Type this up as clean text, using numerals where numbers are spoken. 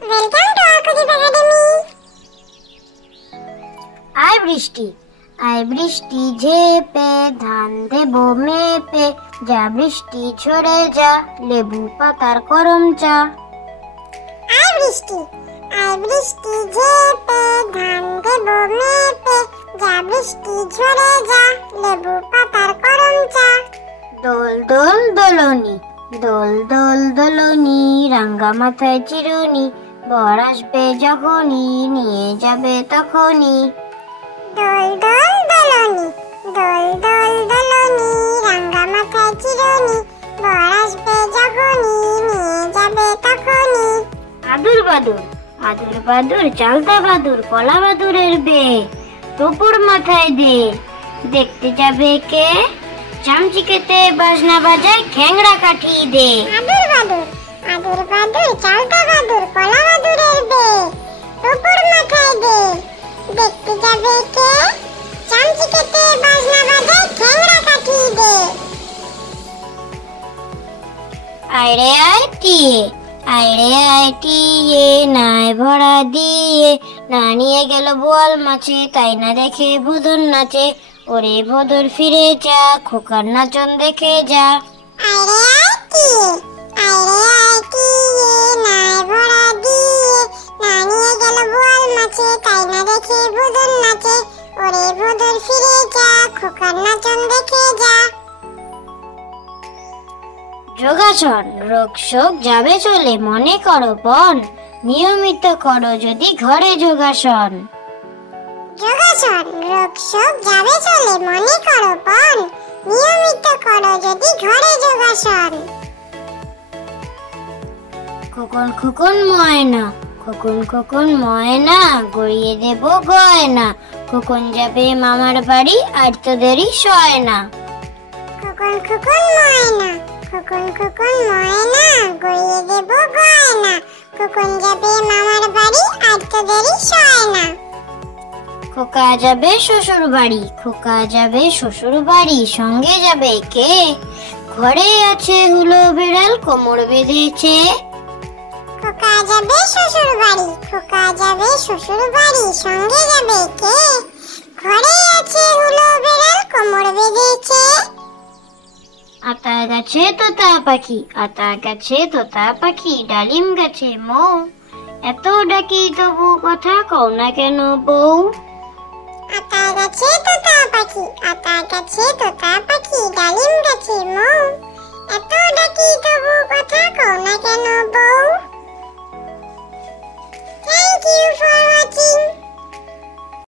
Welcome to Arkadeep Academy. আয় বৃষ্টি, আয় বৃষ্টি ঝেপে, ধান দেব মেপে, যা বৃষ্টি ঝরে যা, লেবু পাতার করম চা। আয় বৃষ্টি ঝেপে, ধান দেব মেপে, যা বৃষ্টি ঝরে যা, লেবু পাতার করম চা। দোল দোল দোলনি, দোল দোল দোলনি, রাঙ্গা মাথায় চিরুনি, বর আসবে যখনই, নিয়ে যাবে তখনই। দোল দোল দোলনি, দোল দোল দোলনি, রাঙ্গা মাথায় চিরুনি, বর আসবে যখনই, নিয়ে যাবে তখনই। আদুর বাদুর, আদুর বাদুর, চালতা বাদুর, কলা বাদুরের বে, টুপুর মাথায় দে, দেখতে যাবে কে, চামচিকেতে বাজনা বাজায়, খ্যাংড়া কাঠি দে। আদুর বাদুর, আদুর বাদুর, চালতা বাদুর, কলা বাদুরের বে, টুপুর মাথায় দে, দেখতে যাবে কে, চামচিকেতে বাজনা বাজায়, খ্যাংড়া কাঠি দে। আয়রে আয় টিয়ে, আয়রে আয় টিয়ে, নাই ভরা দিয়ে, না নিয়ে গেল বোয়াল মাছে, তাই না দেখে ভোদর নাচে, ওরে ভোদর ফিরে যা, খোকার নাচন দেখে যা। আয়রে আয় টিয়ে, আয়রে আয় টিয়ে, নাই ভরা দিয়ে, না নিয়ে গেল বোয়াল মাছে, তাই না দেখে ভোদর নাচে, ওরে ভোদর ফিরে যা, খোকার নাচন দেখে যা। যোগাসন, রোগ শোক যাবে চলে, মনে করো পণ, নিয়মিত করো যদি ঘরে যোগাসন। যোগাসন, রোগ শোক যাবে চলে, মনে করো পণ, নিয়মিত করো যদি ঘরে যোগাসন। খোকন খোকন ময়না, খোকন খোকন ময়না, গড়িয়ে দেব গয়না, খোকন যাবে মামার বাড়ি, আর তো দেরি সয় না। খোকন খোকন ময়না, খোকন খোকন ময়না, গড়িয়ে দেব গয়না, খোকন যাবে মামার বাড়ি, আর তো দেরি সয় না। খোকা যাবে শ্বশুর বাড়ি, খোকা যাবে শ্বশুর বাড়ি, সঙ্গে যাবে কে, ঘরে আছে হুলো বিড়াল, কোমর বেঁধেছে। খোকা যাবে শ্বশুর বাড়ি, খোকা যাবে শ্বশুর বাড়ি, সঙ্গে যাবে কে, ঘরে আছে হুলো বিড়াল, কোমর বেঁধেছে। আতা গাছে তোতা পাখি, আতা গাছে তোতা পাখি, ডালিম গাছে মৌ, এত ডাকি তবু কথা কও না কেন বউ। আতা গাছে তোতা পাখি, আতা গাছে তোতা পাখি, ডালিম গাছে মৌ, এত ডাকি তবু কথা কও না কেন বউ।